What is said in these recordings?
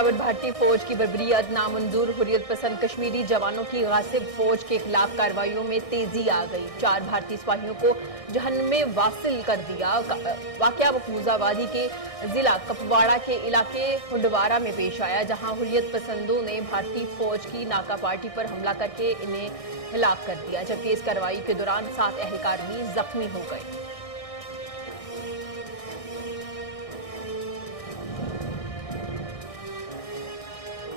बगावत भारतीय फौज की बर्बरियत नामंजूर हुर्रियत पसंद कश्मीरी जवानों की गासिब फौज के खिलाफ कार्रवाइयों में तेजी आ गई। 4 भारतीय सिपाहियों को जहन्नम में वासिल कर दिया। वाकया मकबूजा वादी के जिला कपवाड़ा के इलाके हुंडवारा में पेश आया, जहां हुर्रियत पसंदों ने भारतीय फौज की नाका पार्टी पर हमला करके इन्हें हिलाक कर दिया, जबकि इस कार्रवाई के दौरान 7 एहलकार भी जख्मी हो गए।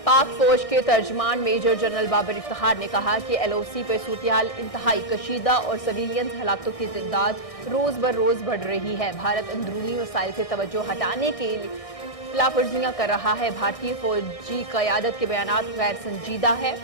पाक फौज के तर्जमान मेजर जनरल बाबर इफ्तिखार ने कहा कि LOC पर सूरत-ए-हाल इंतहाई कशीदा और सिविलियन हलाकतों की तादाद रोज बर रोज बढ़ रही है। भारत अंदरूनी वसाइल से तवज्जो हटाने के खिलाफ वर्जियां कर रहा है। भारतीय फौजी क़यादत के बयानात गैर संजीदा है।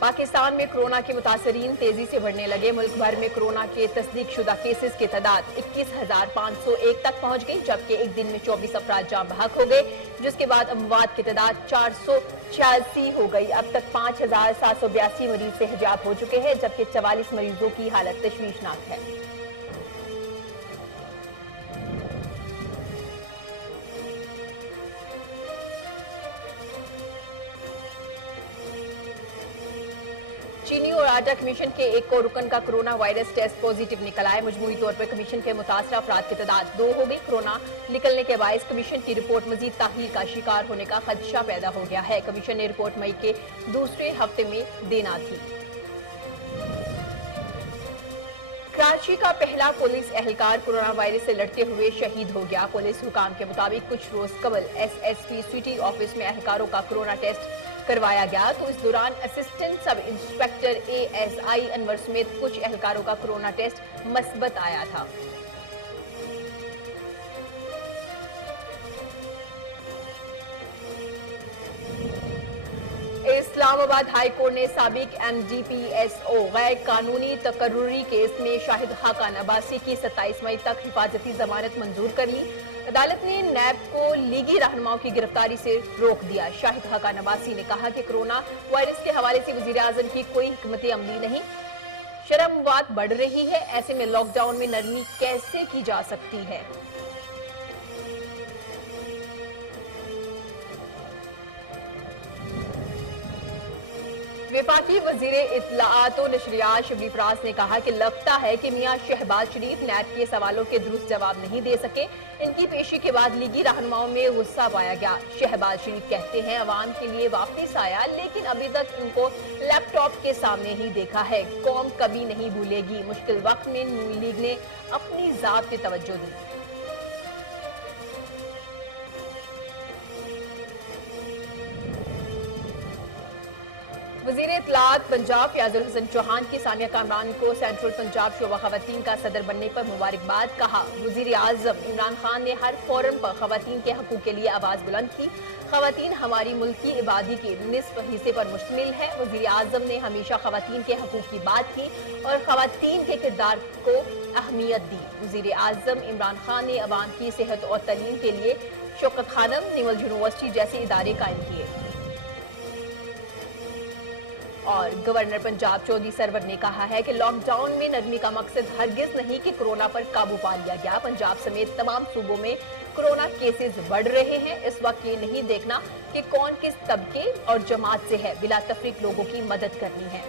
पाकिस्तान में कोरोना के मुतासरीन तेजी से बढ़ने लगे। मुल्क भर में कोरोना के तस्दीक शुदा केसेस की तादाद 21,501 तक पहुंच गई, जबकि एक दिन में 24 अफराद जाँ बहक हो गए, जिसके बाद अमवात की तादाद 486 हो गई। अब तक 5,782 मरीज सेहतयाब हो चुके हैं, जबकि 44 मरीजों की हालत तशवीशनाक है। चीनी और आटा कमीशन के एक और रुकन का कोरोना वायरस टेस्ट पॉजिटिव निकला है। मजमूई तौर पर कमीशन के मुतासरा अफराद की तादाद 2 हो गई। कोरोना निकलने के बायस कमीशन की रिपोर्ट मजीद ताहील का शिकार होने का खदशा पैदा हो गया है। कमीशन ने रिपोर्ट मई के दूसरे हफ्ते में देना थी। कराची का पहला पुलिस एहलकार कोरोना वायरस से लड़ते हुए शहीद हो गया। पुलिस हुकाम के मुताबिक कुछ रोज कबल SSP सिटी ऑफिस में एहलकारों का कोरोना टेस्ट करवाया गया, तो इस दौरान assistant sub inspector ASI Anwar समेत कुछ एहलकारों का कोरोना टेस्ट मस्बत आया था। इस्लामाबाद हाई कोर्ट ने साबिक NDPSO गैर कानूनी तकर्रुरी केस में शाहिद खाकान अब्बासी की 27 मई तक हिफाजती जमानत मंजूर कर ली। अदालत ने नैब को लीगी रहनुमाओं की गिरफ्तारी से रोक दिया। शाहिद खाकान अब्बासी ने कहा कि कोरोना वायरस के हवाले से वजीर आजम की कोई हिकमत अमली नहीं, शर्मवात बढ़ रही है, ऐसे में लॉकडाउन में नरमी कैसे की जा सकती है। वफाकी वजीर इत्तलाआत और नशरियात शबली फराज ने कहा कि लगता है कि मियां शहबाज शरीफ नैब के सवालों के दुरुस्त जवाब नहीं दे सके। इनकी पेशी के बाद लीगी रहनुमाओं में गुस्सा पाया गया। शहबाज शरीफ कहते हैं अवाम के लिए वापस आया, लेकिन अभी तक उनको लैपटॉप के सामने ही देखा है। कौम कभी नहीं भूलेगी। मुश्किल वक्त में नून लीग ने अपनी जात पे तवज्जो दी। वज़ीर इत्तलाआत पंजाब फयाजुल हसन चौहान की सानिया कामरान को सेंट्रल पंजाब शोबा खवातीन का सदर बनने पर मुबारकबाद। कहा वज़ीर आज़म इमरान खान ने हर फोरम पर खवातीन के हकूक़ के लिए आवाज़ बुलंद की। खवातीन हमारी मुल्क की आबादी के निस्फ हिस्से पर मुश्तमिल है। वज़ीर आज़म ने हमेशा खवातीन के हकूक़ की बात की और खवातीन के किरदार को अहमियत दी। वज़ीर आज़म इमरान खान ने अवाम की सेहत और तालीम के लिए शौकत खानम, निवल यूनिवर्सिटी जैसे इदारे कायम किए। और गवर्नर पंजाब चौधरी सरवर ने कहा है कि लॉकडाउन में नरमी का मकसद हरगिज नहीं कि कोरोना पर काबू पा लिया गया। पंजाब समेत तमाम सूबों में कोरोना केसेस बढ़ रहे हैं। इस वक्त ये नहीं देखना कि कौन किस तबके और जमात से है, बिला तफरीक लोगों की मदद करनी है।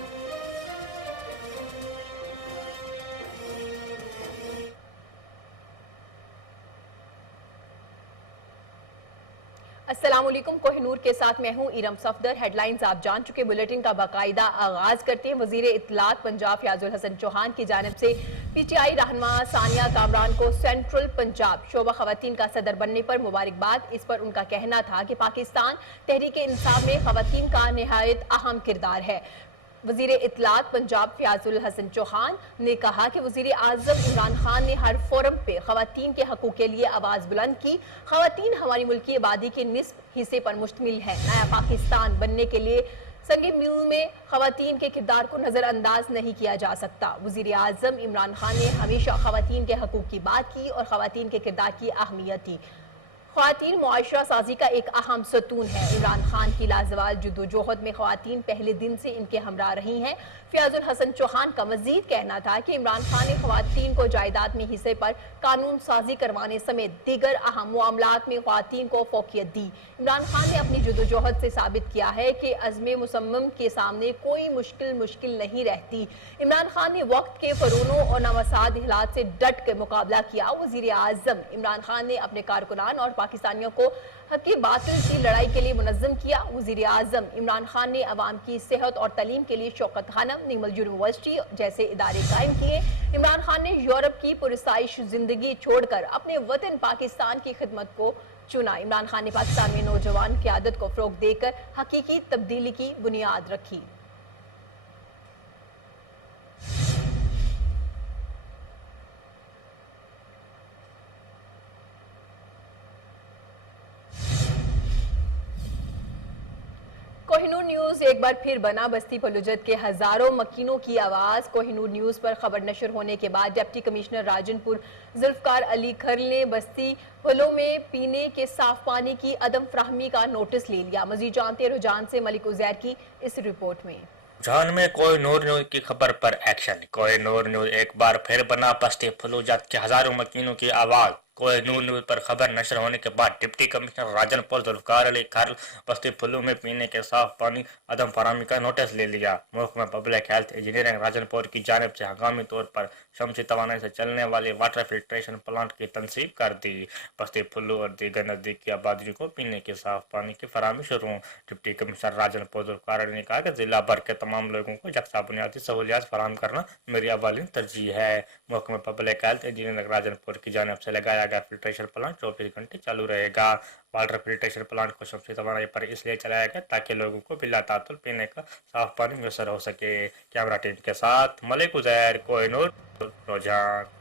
अस्सलामुअलैकुम, कोहिनूर के साथ मैं हूं इरम सफदर। हेडलाइंस आप जान चुके। बुलेटिन का बाकायदा आगाज करते हैं। वजीर इत्तलाआत पंजाब फयाजुल हसन चौहान की जानिब से PTI रहनुमा सानिया कामरान को सेंट्रल पंजाब शोबा खवातीन का सदर बनने पर मुबारकबाद। इस पर उनका कहना था कि पाकिस्तान तहरीक इंसाफ में खवातीन का निहायत अहम किरदार है। वजीर इत्तलाआत पंजाब फयाजुल हसन चौहान ने कहा कि वजीर आजम इमरान खान ने हर फोरम पे खवातीन के हकूक़ के लिए आवाज़ बुलंद की। खवातीन हमारी मुल्की आबादी के निस्फ हिस्से पर मुश्तमिल है। नया पाकिस्तान बनने के लिए संगे मिल में खवातीन के किरदार को नज़रअंदाज नहीं किया जा सकता। वजीर आजम इमरान खान ने हमेशा खवातीन के हकूक़ की बात की और खवातीन के किरदार की अहमियत दी। خواتین معاشرہ سازی کا ایک اہم ستون ہے۔ عمران خان کی لازوال جدوجہد میں خواتین پہلے دن سے ان کے ہمراہ رہی ہیں۔ فیاض الحسن چوہان کا مزید کہنا تھا کہ عمران خان نے خواتین کو جائیداد میں حصے پر قانون سازی کروانے سمیت دیگر اہم معاملات میں خواتین کو فوقیت دی۔ عمران خان نے اپنی جدوجہد سے ثابت کیا ہے کہ عزم مصمم کے سامنے کوئی مشکل نہیں رہتی۔ عمران خان نے وقت کے فرونوں اور نامساعد حالات سے ڈٹ کے مقابلہ کیا۔ وزیر اعظم عمران خان نے اپنے کارکنان اور پاکستانیوں کو حق باطل کی لڑائی کے لیے منظم کیا۔ وزیر اعظم عمران خان نے عوام کی صحت اور تعلیم کے لیے شوکت خانم، نیمل یونیورسٹی جیسے ادارے قائم کیے۔ عمران خان نے یورپ کی پرستائش زندگی چھوڑ کر اپنے وطن پاکستان کی خدمت کو چنا۔ عمران خان نے پاکستان میں نوجوان قیادت کو فروغ دے کر حقیقی تبدیلی کی بنیاد رکھی۔ کوہ نور نیوز ایک بار پھر بنا بستی پھلوجت کے ہزاروں مکینوں کی آواز۔ کوہ نور نیوز پر خبر نشر ہونے کے بعد ڈپٹی کمشنر راجن پور ذوالفقار علی کھرل نے بستی پھلوں میں پینے کے صاف پانی کی عدم فراہمی کا نوٹس لے لیا۔ مزید جانتے رجحان سے ملک عزیر کی اس رپورٹ میں۔ رجحان میں کوہ نور نیوز کی خبر پر ایکشن۔ کوہ نور نیوز ایک بار پھر بنا بستی پھلوجت کے ہزاروں مکینوں کی آواز۔ کوہ نور نیوز پر خبر نشر ہونے کے بعد ڈپٹی کمشنر راجن پور ذوالفقار علی کھرل بستی پھلوں میں پینے کے صاف پانی عدم فراہمی کا نوٹس لے لیا۔ محکمہ پبلک ہیلتھ انجینئرنگ راجن پور کی جانب سے ہنگامی طور پر شمسی توانائی سے چلنے والے واٹر فلٹریشن پلانٹ کی تنصیب کر دی۔ بستی پھلو اور دیگر نزدیکی آبادی کو پینے کے صاف پانی کی فراہمی شروع۔ ڈپٹی کمشنر راجن پور ذوالفقار علی نے کہا کہ ضلع بھر کے تمام لوگوں کو یکساں بنیادی سہولیات فراہم کرنا میری اولین ترجیح ہے۔ محکمہ پبلک ہیلتھ انجینئرنگ راجن پور کی جانب سے لگایا گیا فلٹریشن پلانٹ 24 گھنٹے چالو رہے گا۔ واٹر فلٹریشن پلانٹ کو شمسی توانائی پر اس لیے چلایا گیا تاکہ لوگوں کو بلا تعطل پینے کا صاف پانی میسر ہو سکے۔ کیمرہ ٹیم کے ساتھ ملک عزیر، کوہ نور رجحان۔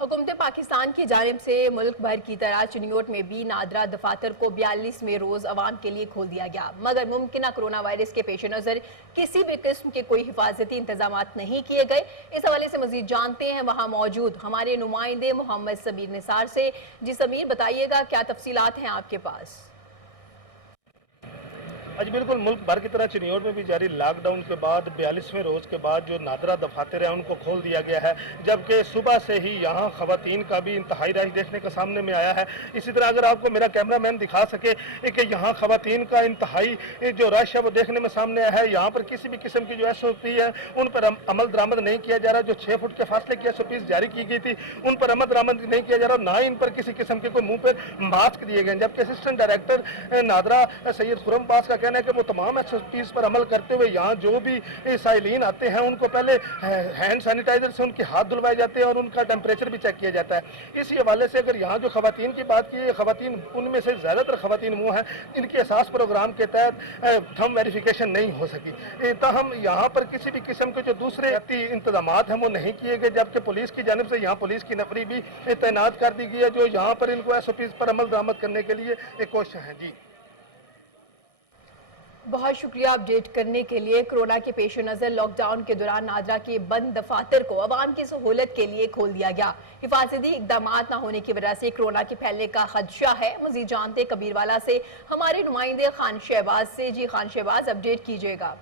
حکومت پاکستان کی جانب سے ملک بھر کی طرح چنیوٹ میں بھی نادرا دفاتر کو 42ویں روز عوام کے لیے کھول دیا گیا، مگر ممکنہ کرونا وائرس کے پیش نظر کسی بھی قسم کے کوئی حفاظتی انتظامات نہیں کیے گئے۔ اس حوالے سے مزید جانتے ہیں وہاں موجود ہمارے نمائندے محمد سمیر نثار سے۔ جی سمیر، بتائیے گا کیا تفصیلات ہیں آپ کے پاس؟ جی بالکل، ملک بھر کی طرح چنیوٹ میں بھی جاری لاک ڈاؤن کے بعد 42ویں روز کے بعد جو نادرا دفاتر ہیں ان کو کھول دیا گیا ہے، جبکہ صبح سے ہی یہاں خواتین کا بھی انتہائی رش دیکھنے کا سامنے میں آیا ہے۔ اسی طرح اگر آپ کو میرا کیمرہ مین دکھا سکے کہ یہاں خواتین کا انتہائی جو رش ہے وہ دیکھنے میں سامنے آیا ہے۔ یہاں پر کسی بھی قسم کی جو SOP ہے ان پر عمل درآمد نہیں کیا جا رہا۔ جو 6 فٹ کے فاصلے کی SOPs جاری کی گئی تھی ان پر عمل درآمد نہیں کیا جا رہا، نہ ان پر کسی قسم کے کوئی منہ پر ماسک دیے گئے، جبکہ اسسٹنٹ ڈائریکٹر نادرا سید خرم پاس کا کہنا ہے کہ وہ تمام SOPs پر عمل کرتے ہوئے یہاں جو بھی سائلین آتے ہیں ان کو پہلے ہینڈ سینیٹائزر سے ان کے ہاتھ دھلوائے جاتے ہیں اور ان کا ٹیمپریچر بھی چیک کیا جاتا ہے۔ اسی حوالے سے اگر یہاں جو خواتین کی بات کی، خواتین ان میں سے زیادہ تر خواتین وہ ہیں ان کے اساس پروگرام کے تحت تھم ویریفیکیشن نہیں ہو سکی۔ تاہم یہاں پر کسی بھی قسم کے جو دوسرے انتظامات ہیں وہ نہیں کیے گئے، جبکہ پولیس کی جانب سے یہاں پولیس کی نفری بھی تعینات کر دی گئی ہے جو یہاں پر ان کو SOPs پر عمل درآمد کرنے کے لیے ایک کوشش ہے۔ جی بہت شکریہ اپڈیٹ کرنے کے لیے۔ کورونا کے پیش نظر لاک ڈاؤن کے دوران نادرا کے بند دفاتر کو عوام کی سہولت کے لیے کھول دیا گیا۔ حفاظتی اقدامات نہ ہونے کی وجہ سے کورونا کے پھیلنے کا خدشہ ہے۔ مزید جانتے کبیروالا سے ہمارے نمائندے خان شہباز سے۔ جی خان شہباز، اپڈیٹ کیجیے گا۔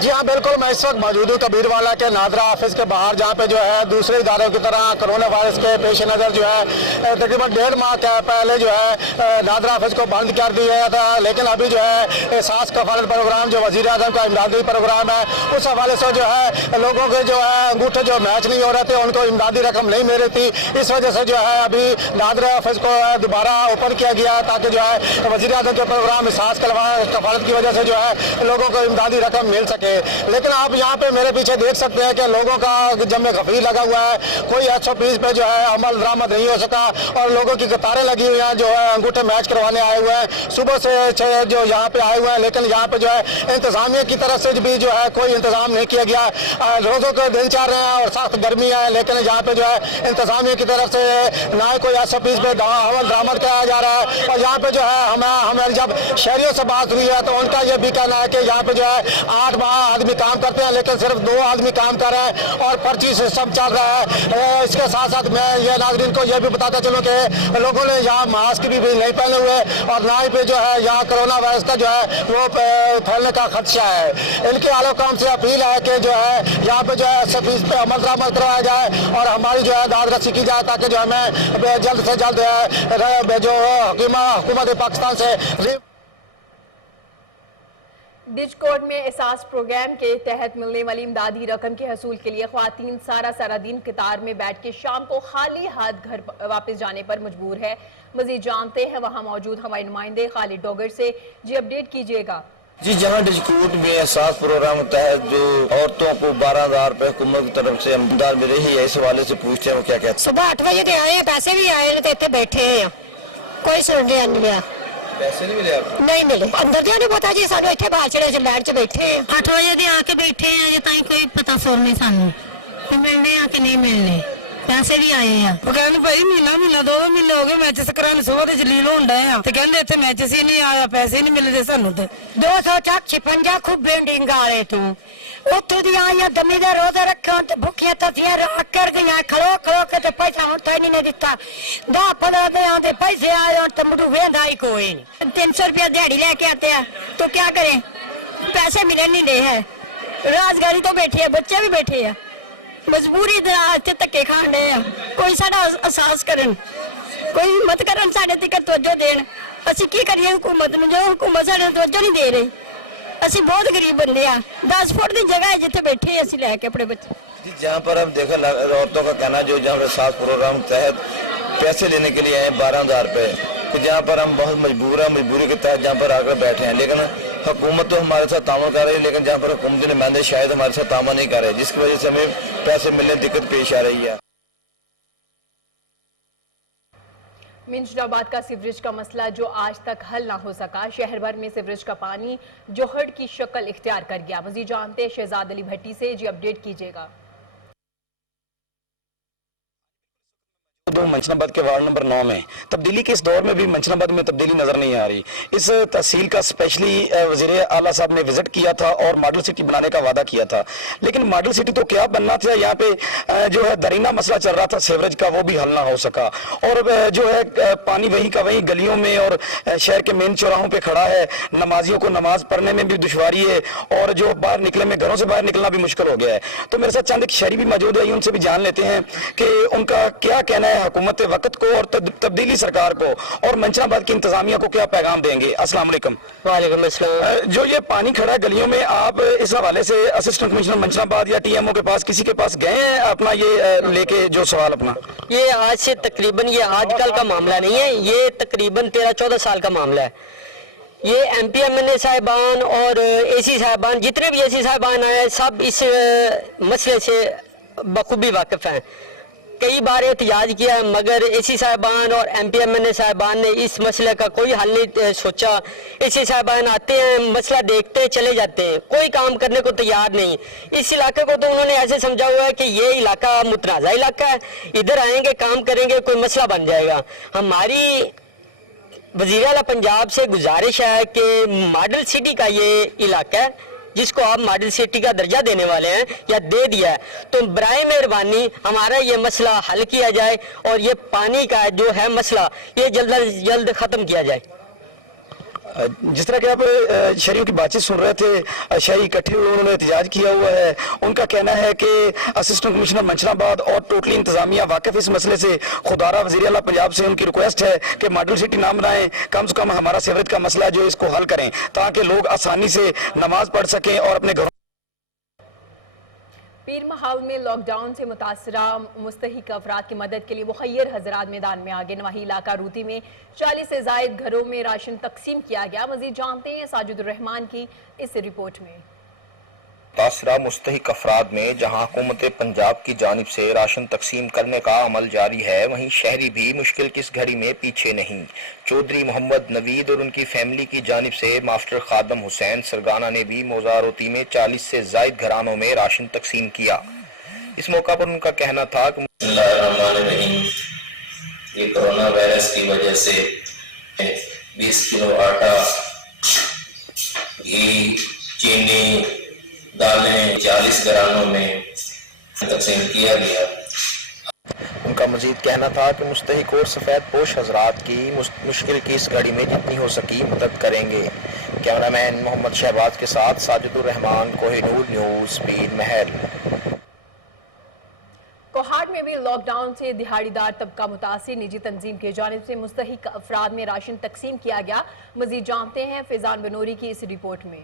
جی ہاں بالکل، میں اس وقت موجود ہوں کبیروالا کے نادرا آفس کے باہر، جہاں پہ جو ہے دوسرے اداروں کی طرح کرونا وائرس کے پیش نظر جو ہے تقریباً 1.5 ماہ پہلے جو ہے نادرا آفس کو بند کر دیا تھا، لیکن ابھی جو ہے احساس کفالت پروگرام جو وزیر اعظم کا امدادی پروگرام ہے اس حوالے سے جو ہے لوگوں کے جو ہے انگوٹھے جو میچ نہیں ہو رہے تھے، ان کو امدادی رقم نہیں مل رہی تھی، اس وجہ سے جو ہے ابھی نادرا آفس کو دوبارہ اوپن کیا گیا تاکہ جو ہے وزیر اعظم کے پروگرام احساس کفالت کی وجہ سے جو ہے لوگوں کو امدادی رقم مل سکے۔ لیکن آپ یہاں پہ میرے پیچھے دیکھ سکتے ہیں کہ لوگوں کا جمع غفیر لگا ہوا ہے، کوئی SOPs پہ جو ہے عمل درآمد نہیں ہو سکا اور لوگوں کی قطاریں لگی ہوئی ہیں جو ہے انگوٹھے میچ کروانے آئے ہوئے ہیں صبح سے جو یہاں پہ آئے ہوئے ہیں، لیکن یہاں پہ جو ہے انتظامیہ کی طرف سے بھی جو ہے کوئی انتظام نہیں کیا گیا۔ روزوں کے دن چل رہے ہیں اور سخت گرمی ہے، لیکن یہاں پہ جو ہے انتظامیہ کی طرف سے نہ کوئی SOPs پہ عمل درآمد کیا جا رہا ہے۔ اور یہاں پہ جو ہے ہمیں جب شہریوں سے بات ہوئی ہے تو ان کا یہ بھی کہنا ہے کہ یہاں پہ جو ہے 8 आदमी काम करते हैं, लेकिन सिर्फ 2 आदमी काम कर रहे हैं और पर्ची सिस्टम चल रहा है। इसके साथ साथ मैं ये नागरिक को यह भी बताता चलूँ कि लोगों ने यहाँ मास्क भी नहीं पहने हुए और ना ही पे जो है यहाँ कोरोना वायरस का जो है वो फैलने का खदशा है। इनके आला काम से अपील है कि जो है यहाँ पे जो है इस पे अमल दरामद करवाया जाए और हमारी जो है दाद रसी की जाए, ताकि जो हमें जल्द से जल्द जो हुकूमत पाकिस्तान से डिज कोड में एहसास प्रोग्राम के तहत मिलने वाली इमदादी रकम के हसूल के लिए ख्वातीन सारा दिन कतार में बैठ के शाम को खाली हाथ घर वापस जाने पर मजबूर है। मजीद जानते हैं वहां मौजूद हमारे नुमाइंदे खालिद डोगर से। जी अपडेट कीजिएगा। जी, जहाँ डिस्कूट में एहसास प्रोग्राम तहत जो औरतों को 12,000 रुपए हुकूमत की तरफ से इमदाद मिल रही है, इस हवाले से पूछते हैं वो क्या कहते हैं। सुबह 8 बजे के आए हैं, पैसे भी आए तो इतने बैठे हैं, कोई सुन नहीं लिया। पैसे नहीं मिले आपको? नहीं मिले, अंदर जो नहीं पता जी, सानू इतने बाहर चढ़े लैंड च बैठे हैं। 8 वजे ਦੇ ਆ ਕੇ ਬੈਠੇ ਆ, ਅਜੇ ਤਾਈਂ ਕੋਈ ਪਤਾ ਸੋਰ ਨਹੀਂ ਸਾਨੂੰ ਕਿ ਮਿਲਣੇ ਆ ਕਿ ਨਹੀਂ ਮਿਲਣੇ। ਪੈਸੇ ਵੀ ਆਏ ਆ, ਉਹ ਕਹਿੰਦੇ ਭਾਈ ਮਹੀਨਾ 2 ਮਹੀਨੇ ਹੋ ਗਏ ਮੈਚਸ ਕਰਾਉਣ, ਸੁਬਾਹ ਤੇ ਜਲੀਲ ਹੁੰਦਾ ਆ ਤੇ ਕਹਿੰਦੇ ਇੱਥੇ ਮੈਚਸ ਹੀ ਨਹੀਂ ਆਇਆ, ਪੈਸੇ ਹੀ ਨਹੀਂ ਮਿਲਦੇ ਸਾਨੂੰ ਤੇ 200 ਚੱਕ 56 ਖੂਬ ਬਿਲਡਿੰਗ ਵਾਲੇ ਤੋਂ ਉੱਥੋਂ ਦੀ ਆਈਆਂ ਦਮੀ ਦੇ ਰੋਜ਼ੇ ਰੱਖਣ ਤੇ ਭੁੱਖੀਆਂ ਤਸੀਆਂ ਰੱਖ ਕਰ ਗਈਆਂ, ਖਲੋ ਕੇ ਤੇ ਪੈਸਾ ਹੁਣ ਤਾਂ ਨਹੀਂ ਦਿੱਤਾ। 10-15 ਦੇ ਆਂਦੇ ਪੈਸੇ ਆਏ और तो मुझे वेंदा ही कोई नहीं। 300 रुपया दिहाड़ी लेके आते हैं तो क्या करें, पैसे मिल नहीं रहे हैं, राजगारी तो बैठे हैं, बच्चे भी बैठे हैं, मजबूरी ते धक्के खान रहे हैं। कोई साडा एहसास करन, कोई हिम्मत करन, साडे ते तवज्जो देन। ਅਸੀਂ ਕੀ ਕਰੀਏ हुकूमत ਨੂੰ, जो हुकूमत साडे तवज्जो नहीं दे रही। ਅਸੀਂ बहुत गरीब बंदे आ, 10 फुट की जगह है जिथे बैठे ਅਸੀਂ ਲੈ के अपने बच्चे। जी, जहाँ पर अब देखा औरतों का कहना जो जहाँ एहसास प्रोग्राम तहत पैसे लेने के लिए आए 12,000 रुपए, तो जहाँ पर हम बहुत मजबूर हैं, मजबूरी के तहत जहाँ पर आकर बैठे हैं, लेकिन हुकूमत तो हमारे साथ तामन कर रही है, लेकिन जहाँ पर हुकूमती नुमाइंदे शायद हमारे साथ तामन नहीं कर रहे, जिसकी वजह से हमें पैसे मिलने दिक्कत पेश आ रही है। मिंशराबाद का सीवरेज का मसला जो आज तक हल ना हो सका, शहर भर में सीवरेज का पानी जोहड़ की शक्ल इख्तियार कर गया। मजीद जानते हैं शहजाद अली भट्टी से। जी अपडेट कीजिएगा। मंशनाबाद के वार्ड नंबर 9 में तब्दीली के इस दौर में भी मंशनाबाद में तब्दीली नजर नहीं आ रही। इस तहसील का स्पेशली वज़ीर आला साहब ने विजिट किया था और मॉडल सिटी बनाने का वादा किया था, लेकिन मॉडल सिटी तो क्या बनना था, यहाँ पे जो है दरीना मसला चल रहा था सीवरेज का, वो भी हल ना हो सका। और जो है पानी वहीं का वहीं गलियों में और शहर के मेन चौराहों पे खड़ा है, नमाजियों को नमाज पढ़ने में भी दुश्वारी है और जो बाहर निकले में घरों से बाहर निकलना भी मुश्किल हो गया है। तो मेरे साथ चंद एक शहरी भी मौजूद है, उनसे भी जान लेते हैं कि उनका क्या कहना है हुकूमत वक्त को और तब्दीली सरकार को, और मंशनाबाद की इंतजामिया को क्या पैगाम देंगे। अस्सलाम वालेकुम। वालेकुम अस्सलाम। जो ये पानी खड़ा है गलियों में, आप इस हवाले से असिस्टेंट कमिश्नर मंशनाबाद या टीएमओ के पास किसी के पास गए हैं अपना ये लेके जो सवाल अपना? ये आज से तकरीबन, ये आजकल का मामला नहीं है, ये तकरीबन 13-14 साल का मामला है। ये MPMNA साहिबान और AC साहिबान, जितने भी AC साहिबान आए, सब इस मसले से बखूबी वाकिफ हैं। कई बार एहतजाज किया है, मगर AC साहिबान और MPMNA साहिबान ने इस मसले का कोई हल नहीं सोचा। AC साहिबान आते हैं, मसला देखते हैं, चले जाते हैं, कोई काम करने को तैयार नहीं। इस इलाके को तो उन्होंने ऐसे समझा हुआ है कि ये इलाका मुतनाज़ा इलाका है, इधर आएंगे काम करेंगे कोई मसला बन जाएगा। हमारी वज़ीर आला पंजाब से गुजारिश है कि मॉडल सिटी का ये इलाका है जिसको आप मॉडल सिटी का दर्जा देने वाले हैं या दे दिया है, तो बराए मेहरबानी हमारा ये मसला हल किया जाए और ये पानी का जो है मसला ये जल्द से जल्द ख़त्म किया जाए। जिस तरह के आप शहरियों की बातचीत सुन रहे थे, शहरी इकट्ठे हुए, उन्होंने एहतजाज किया हुआ है, उनका कहना है कि असिस्टेंट कमिश्नर मंशनाबाद और टोटली इंतजामिया वाकिफ इस मसले से। खुदारा वज़ीर आला पंजाब से उनकी रिक्वेस्ट है कि मॉडल सिटी नाम बनाएं, कम से कम हमारा सीवरेज का मसला जो इसको हल करें, ताकि लोग आसानी से नमाज पढ़ सकें और अपने घरों। पीर महाल में लॉकडाउन से मुतासरा मुस्तहिक अफराद की मदद के लिए मुखय्यर हजरात मैदान में आगे। नवाही इलाका रूती में 40 से जायद घरों में राशन तकसीम किया गया। मजीद जानते हैं साजिदुर रहमान की इस रिपोर्ट में। मुतासरा मुस्तहिक अफराद में जहां हुकूमत पंजाब की जानिब से राशन तकसीम करने का अमल जारी है, वहीं शहरी भी मुश्किल की इस घड़ी में पीछे नहीं। चौधरी मोहम्मद नवीद और उनकी फैमिली की जानिब से मास्टर खादम हुसैन सरगाना ने भी मौजारोती में 40 से जायद घरानों में राशन तकसीम किया। इस मौका पर उनका कहना था कि ये कोरोना वायरस की वजह से 20 किलो आटा, घी, चीनी दालें 40 घरानों में तकसीम किया गया। उनका मजीद कहना था कि मुस्तहिक और सफ़ेद पोश हजरात की मुश्किल की इस घड़ी में जितनी हो सकी मदद करेंगे। कैमरामैन मोहम्मद शहबाज के साथ साजिदुर रहमान, कोहिनूर न्यूज़, पीर महल। कोहाट में भी लॉकडाउन से दिहाड़ीदार तबका मुतासिर, निजी तंजीम की जानिब से मुस्तहिक अफराद में राशन तकसीम किया गया। मजीद जानते हैं फैजान बनूरी की इस रिपोर्ट में।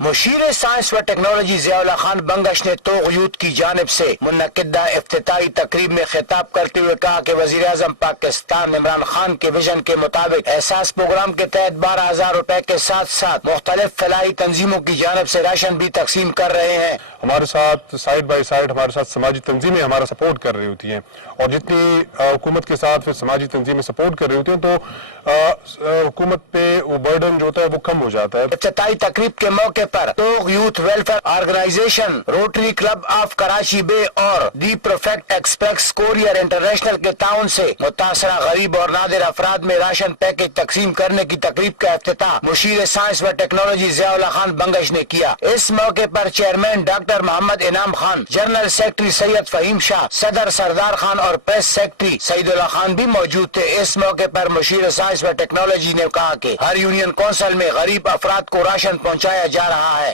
मुशीर साइंस व टेक्नोलॉजी ज़ियाउल्लाह खान बंगश ने तोग़ यूथ की जानिब से मुनक्किदा इफ्तिताही तकरीब में खिताब करते हुए कहा कि वज़ीर आज़म पाकिस्तान इमरान खान के विजन के मुताबिक एहसास प्रोग्राम के तहत 12,000 रुपए के साथ साथ मुख्तलिफ फलाही तंजीमों की जानिब से राशन भी तकसीम कर रहे हैं। हमारे साथ साइड बाई साइड हमारे साथ समाजी तंजीमें हमारा सपोर्ट कर रही होती हैं, और जितनी हुकूमत के साथ फिर समाजी तंजीमें सपोर्ट कर रही होती हैं तो हुकूमत पे वो बर्डन जो होता है वो कम हो जाता है। इफ्तिताही तकरीब के मौके पर तोग़ youth welfare organisation, Rotary club of Karachi बे और the perfect express courier international के ताउन से मुतासरा गरीब और नादिर अफराद में राशन पैकेज तकसीम करने की तकरीब का इफ्तिताह मुशीर साइंस व टेक्नोलॉजी ज़ियाउल्लाह खान बंगश ने किया। इस मौके पर चेयरमैन डॉक्टर मोहम्मद इनाम खान, जनरल सेक्रेटरी सैयद फहीम शाह, सदर सरदार खान और प्रेस सेक्रेटरी सईदुल्लाह खान भी मौजूद थे। इस मौके पर मुशीर साइंस व टेक्नोलॉजी ने कहा कि हर यूनियन कौंसिल में गरीब अफराद को राशन पहुँचाया जा रहा है।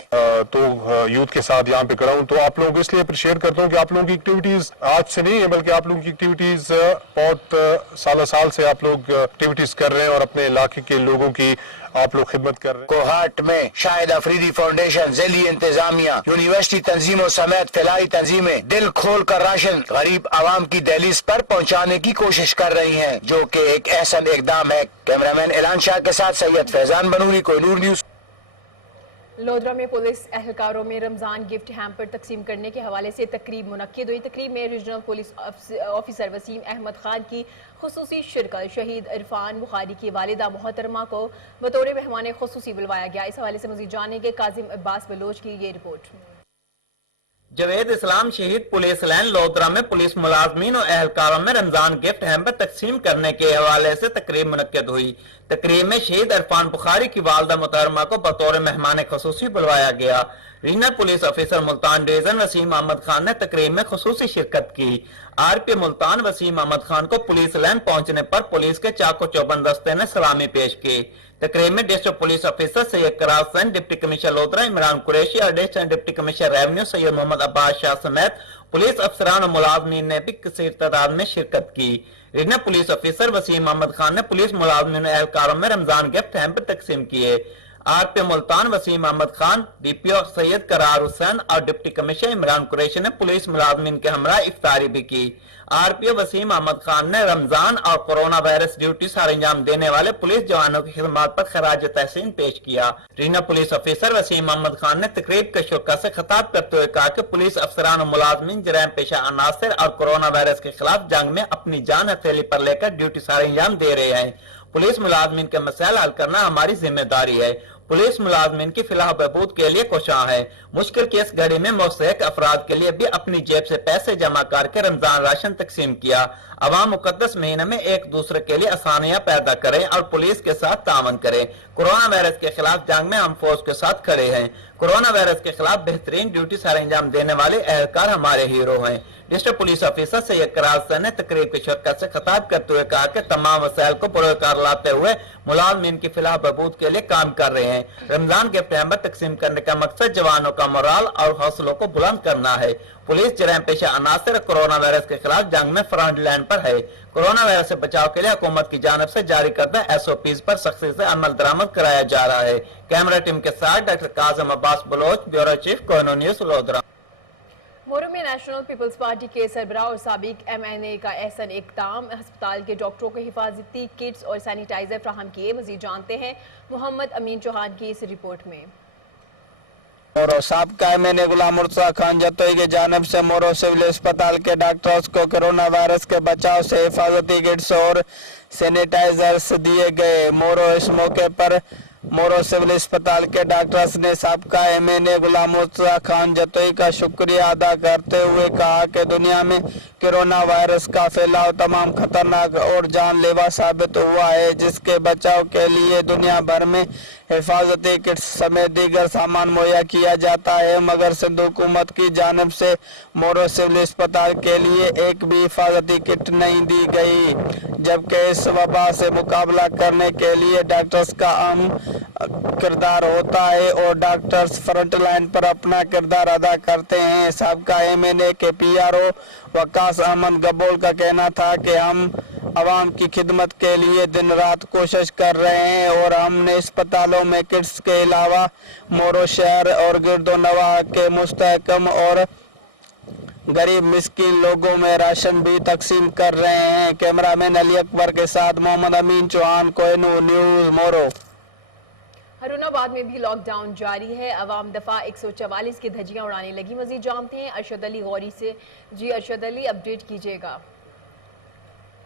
तो यूथ के साथ यहाँ पे खड़ा हूँ, तो आप लोगों को इसलिए अप्रिशिएट करता हूँ कि आप लोगों की एक्टिविटीज आज से नहीं है, बल्कि आप लोगों की एक्टिविटीज बहुत साल से आप लोग एक्टिविटीज कर रहे हैं और अपने इलाके के लोगों की आप लोग खिदमत कर रहे हैं। कोहाट में शाहिद अफरीदी फाउंडेशन, ज़िली इंतजामिया, यूनिवर्सिटी तंजीमों समेत फलाही तंजीमें दिल खोल कर राशन गरीब आवाम की दहलीज पर पहुँचाने की कोशिश कर रही हैं, जो कि एक अहसन इकदाम है। कैमरामैन एलान शाह के साथ सैयद फैजान बनूरी, कोहिनूर न्यूज़। लोधरा में पुलिस एहलकारों में रमजान गिफ्ट हैम्पर तकसीम करने के हवाले से तकरीब मुनक्किद हुई। तकरीब में regional police officer Waseem Ahmed Khan की खुसूसी शिरकत, शहीद इरफान बुखारी की वालिदा मोहतरमा को बतौर मेहमान खुसूसी बुलवाया गया। इस हवाले से मज़ीद जानेंगे काजिम अब्बास बलोच की ये रिपोर्ट। जवेद इस्लाम शहीद पुलिस लाइन लोधरा में पुलिस मुलाजमीन और एहलकारों में रमजान गिफ्ट हैम्पर तकसीम करने के हवाले से तकरीब मुनक्किद हुई। तकरीब में शहीद इरफान बुखारी की वालिदा मोहतरमा को बतौर मेहमान खुसूसी बुलवाया गया। Regional police officer Multan division Waseem Ahmed Khan ने तकरीब में खुसूसी शिरकत की। आरपी मुल्तान वसीम अहमद खान को पुलिस लाइन पहुंचने पर पुलिस के चाको चौबंद दस्ते ने सलामी पेश की। तकरीब में district police officer Syed Qarar Hussain, deputy commissioner Lodhran Imran Qureshi और additional deputy commissioner revenue Syed Mohammad Abbas Shah समेत पुलिस अफसरान और मुलाजमीन ने भी कसीर तादाद में शिरकत की। Regional police officer Waseem Ahmed Khan ने पुलिस मुलाजमीन एहलकारों में रमजान गिफ्ट हैम्पर तकसीम किए। आरपी मुल्तान वसीम अहमद खान, डीपीओ सैयद करार हुसैन और डिप्टी कमिश्नर इमरान कुरैशी ने पुलिस मुलाजमीन के हमरा इफ्तारी भी की। आरपीओ वसीम अहमद खान ने रमजान और कोरोना वायरस ड्यूटी सर अंजाम देने वाले पुलिस जवानों की खिदमत पर खराज तहसीन पेश किया। Regional police officer Waseem Ahmed Khan ने तकरीब के शुरा से खिताब करते हुए कहा कि पुलिस अफसरान और मुलाजमीन जराइम पेशा अनासर और कोरोना वायरस के खिलाफ जंग में अपनी जान हथेली पर लेकर ड्यूटी सर अंजाम दे रहे हैं। पुलिस मुलाजमीन के मसाइल हल करना हमारी जिम्मेदारी है। पुलिस मुलाजमीन की फिलहाल बहबूद के लिए कोशां है। मुश्किल की इस घड़ी में मुस्तहिक अफराद के लिए भी अपनी जेब से पैसे जमा करके रमजान राशन तकसीम किया। अवाम मुकद्दस महीने में एक दूसरे के लिए आसानियां पैदा करें और पुलिस के साथ तावन करें। कोरोना वायरस के खिलाफ जंग में हम फौज के साथ खड़े हैं। कोरोना वायरस के खिलाफ बेहतरीन ड्यूटी सर अंजाम देने वाले एहलकार हमारे हीरो हैं। District police officer Syed Qarar Hussain ने तकरीब की शिरकत से खिताब करते हुए कहा कि तमाम वसाइल को पुरकार लाते हुए मुलाजमीन की फिलहाल बहबूद के लिए काम कर रहे हैं। रमजान गिफ्ट हैम्पर तकसीम करने का मकसद जवानों का मोराल और हौसलों को बुलंद करना है। पुलिस जराइम पेशा अनासर कोरोना वायरस के खिलाफ जंग में फ्रंट लाइन पर है। कोरोना वायरस से बचाव के लिए हुकूमत की जानिब से जारी करदा SOPs पर सख्ती से अमल दरामद कराया जा रहा है। कैमरा टीम के साथ doctor Kazim Abbas Baloch, bureau chief, Kohinoor news, Lodhran. Moru में नेशनल पीपल्स पार्टी के सरबराह और साबिक MNA का एहसन इक़दाम, अस्पताल के डॉक्टरों को हिफाजती किट्स और सैनिटाइजर फ्राहम किए। मज़ीद जानते हैं मोहम्मद अमीन चौहान की इस रिपोर्ट में। मोरो साबिका MNA गुलाम मुर्तज़ा खान जतोई की जानिब से मोरो सिविल अस्पताल के डॉक्टर्स को कोरोना वायरस के बचाव से हिफाजती किट्स और सैनिटाइजर्स दिए गए। मोरो इस मौके पर मोरो सिविल अस्पताल के डॉक्टर्स ने सबका MNA गुलाम मुर्तजा खान जतोई का शुक्रिया अदा करते हुए कहा कि दुनिया में कोरोना वायरस का फैलाव तमाम खतरनाक और जानलेवा साबित हुआ है, जिसके बचाव के लिए दुनिया भर में हिफाजती किट्स समेत दीगर सामान मुहैया किया जाता है, मगर सिंध हुकूमत की जानिब से मोरो सिविल अस्पताल के लिए एक भी हिफाजती किट नहीं दी गई, जबकि इस वबा से मुकाबला करने के लिए डॉक्टर्स का अहम किरदार होता है और डॉक्टर्स फ्रंट लाइन पर अपना किरदार अदा करते हैं। सबका MNA के PRO वकास अहमद गबोल का कहना था कि हम आवाम की खिदमत के लिए दिन रात कोशिश कर रहे हैं और हमने अस्पतालों में किट्स के अलावा मोरो शहर और गिरदोनवा के मुस्तहकम और गरीब मिस्किन लोगों में राशन भी तकसीम कर रहे हैं। कैमरामैन अली अकबर के साथ मोहम्मद अमीन चौहान, कोहिनूर न्यूज, मोरो। हरुणाबाद में भी लॉकडाउन जारी है। अवाम दफा 144 की धज्जियां उड़ाने लगी। मजीद जानते हैं अरशद अली गौरी से। जी अरशद अली, अपडेट कीजिएगा।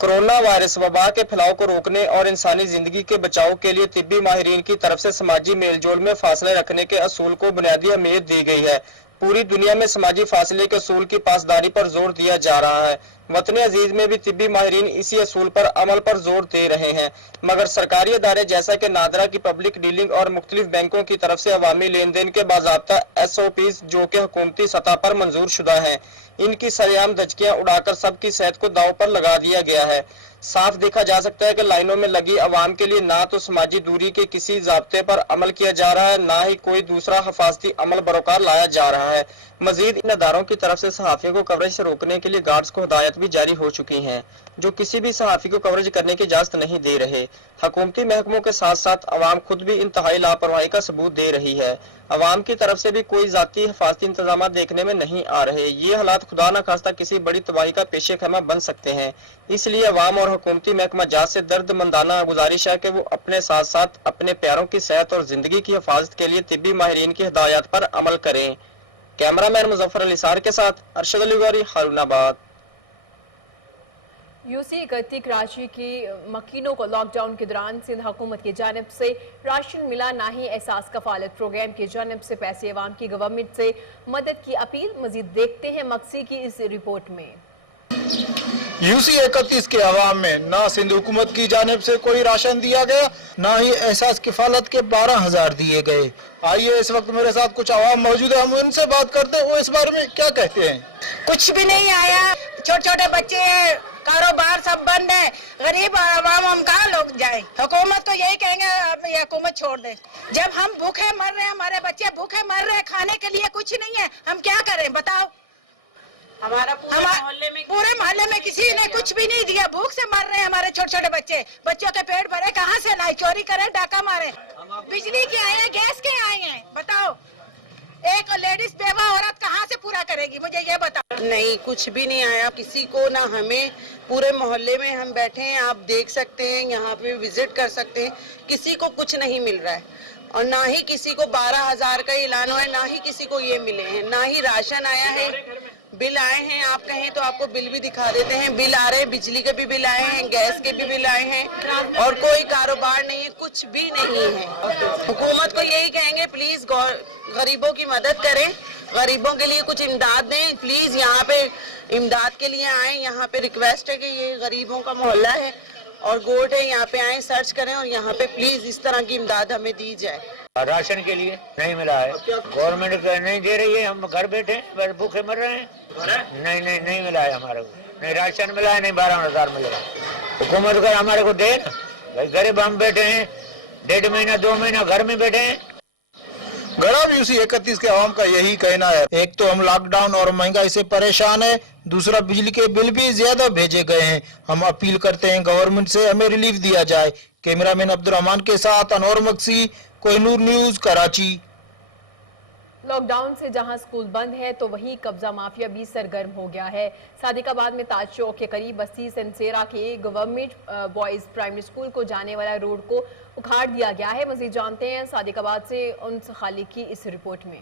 कोरोना वायरस वबा के फैलाव को रोकने और इंसानी जिंदगी के बचाव के लिए तिब्बी माहिरीन की तरफ से समाजी मेलजोल में फासले रखने के असूल को बुनियादी अहमियत दी गई है। पूरी दुनिया में समाजी फासले के असूल की पासदारी पर जोर दिया जा रहा है। वतन अजीज में भी तिब्बी माहिरीन इसी असूल पर अमल पर जोर दे रहे हैं, मगर सरकारी अदारे जैसा कि नादरा की पब्लिक डीलिंग और मुख्तलिफ बैंकों की तरफ से अवामी लेन देन के बाज़ाब्ता SOPs जो कि हुकूमती सतह पर मंजूर शुदा हैं, इनकी सरेआम धज्जियां उड़ाकर सबकी सेहत को दाव पर लगा दिया गया है। साफ देखा जा सकता है कि लाइनों में लगी अवाम के लिए ना तो समाजी दूरी के किसी ज़ाब्ते पर अमल किया जा रहा है, ना ही कोई दूसरा हिफाजती अमल बरोकार लाया जा रहा है। मजीद इन अदारों की तरफ से सहाफ़ियों को कवरेज से रोकने के लिए गार्ड्स को हिदायत भी जारी हो चुकी हैं, जो किसी भी सहाफ़ी को कवरेज करने की इजाज़त नहीं दे रहे। हुकूमती महकमों के साथ साथ अवाम खुद भी इंतहाई लापरवाही का सबूत दे रही है। अवाम की तरफ से भी कोई जाती हिफाजती इंतजाम देखने में नहीं आ रहे। ये हालात खुदा न खास्ता किसी बड़ी तबाही का पेशे खैमा बन सकते हैं। इसलिए अवाम और हुकूमती महकमा जात से दर्दमंदाना गुजारिश है कि वो अपने साथ साथ अपने प्यारों की सेहत और जिंदगी की हिफाजत के लिए तिब्बी माहिरीन की हिदायत पर अमल करें। कैमरामैन मुजफ्फर अली सार के साथ अरशद अली गौरी, हरुणाबाद। यूसी इकट्ठी कराची की मकीनों को लॉकडाउन के दौरान सिंध हुकूमत की जानिब से राशन मिला, ना ही एहसास कफालत प्रोग्राम की जानिब से पैसे अवाम की गवर्नमेंट से मदद की अपील। मजीद देखते हैं मक्सी की इस रिपोर्ट में। यूसी 31 के अवाम में ना सिंध हुकूमत की जानिब से कोई राशन दिया गया, ना ही एहसास किफालत के 12,000 दिए गए। आइए इस वक्त मेरे साथ कुछ अवाम मौजूद है, हम उनसे बात करते हैं वो इस बारे में क्या कहते हैं। कुछ भी नहीं आया, छोटे छोटे बच्चे हैं, कारोबार सब बंद है, गरीब आवाम हम कहाँ लोग जाए। हुकूमत तो यही कहेंगे ये हुकूमत छोड़ दे। जब हम भूखे मर रहे हैं, हमारे बच्चे भूखे मर रहे हैं, खाने के लिए कुछ नहीं है, हम क्या करें बताओ। हमारे मोहल्ले में किसी ने कुछ भी नहीं दिया, भूख से मर रहे हैं हमारे छोटे छोटे बच्चे। बच्चों के पेट भरे, कहाँ से लाए, चोरी करे, डाका मारे। बिजली के आए हैं, गैस के आए हैं, बताओ एक लेडीज बेवा औरत कहाँ से पूरा करेगी, मुझे ये बताओ। नहीं, कुछ भी नहीं आया किसी को, ना हमें। पूरे मोहल्ले में हम बैठे हैं, आप देख सकते हैं, यहाँ पे विजिट कर सकते हैं, किसी को कुछ नहीं मिल रहा है और ना ही किसी को 12,000 का ऐलान हुआ है, ना ही किसी को ये मिले हैं, ना ही राशन आया है। बिल आए हैं, आप कहें तो आपको बिल भी दिखा देते हैं, बिल आ रहे हैं, बिजली के भी बिल आए हैं, गैस के भी बिल आए हैं और कोई कारोबार नहीं है, कुछ भी नहीं है। हुकूमत को यही कहेंगे प्लीज गरीबों की मदद करें, गरीबों के लिए कुछ इमदाद दें प्लीज। यहाँ पे इमदाद के लिए आए, यहाँ पे रिक्वेस्ट है कि ये गरीबों का मोहल्ला है और गोट है, यहाँ पे आए, सर्च करें और यहाँ पे प्लीज इस तरह की इमदाद हमें दी जाए। राशन के लिए नहीं मिला है, गवर्नमेंट नहीं दे रही है, हम घर बैठे भूखे मर रहे हैं। नहीं मिला है हमारे को, नहीं राशन मिला है, नहीं 12,000 मिलेगा। हुकूमत का हमारे को दे ना भाई, गरीब हम बैठे हैं, 1.5 महीना 2 महीना घर में बैठे हैं। गरीब यूसी 31 के आवाम का यही कहना है, एक तो हम लॉकडाउन और महंगाई से परेशान है, दूसरा बिजली के बिल भी ज्यादा भेजे गए हैं। हम अपील करते हैं गवर्नमेंट से हमें रिलीफ दिया जाए। कैमरामैन अब्दुर्रहमान के साथ अनवर मक्सी, कोहिनूर न्यूज, कराची। लॉकडाउन से जहां स्कूल बंद है तो वहीं कब्जा माफिया भी सरगर्म हो गया है। सादिकाबाद में ताज चौक के करीब बस्ती सेंसेरा के गवर्नमेंट बॉयज प्राइमरी स्कूल को जाने वाला रोड को उखाड़ दिया गया है। मजीद जानते हैं सादिकाबाद से उनस खालिक की इस रिपोर्ट में।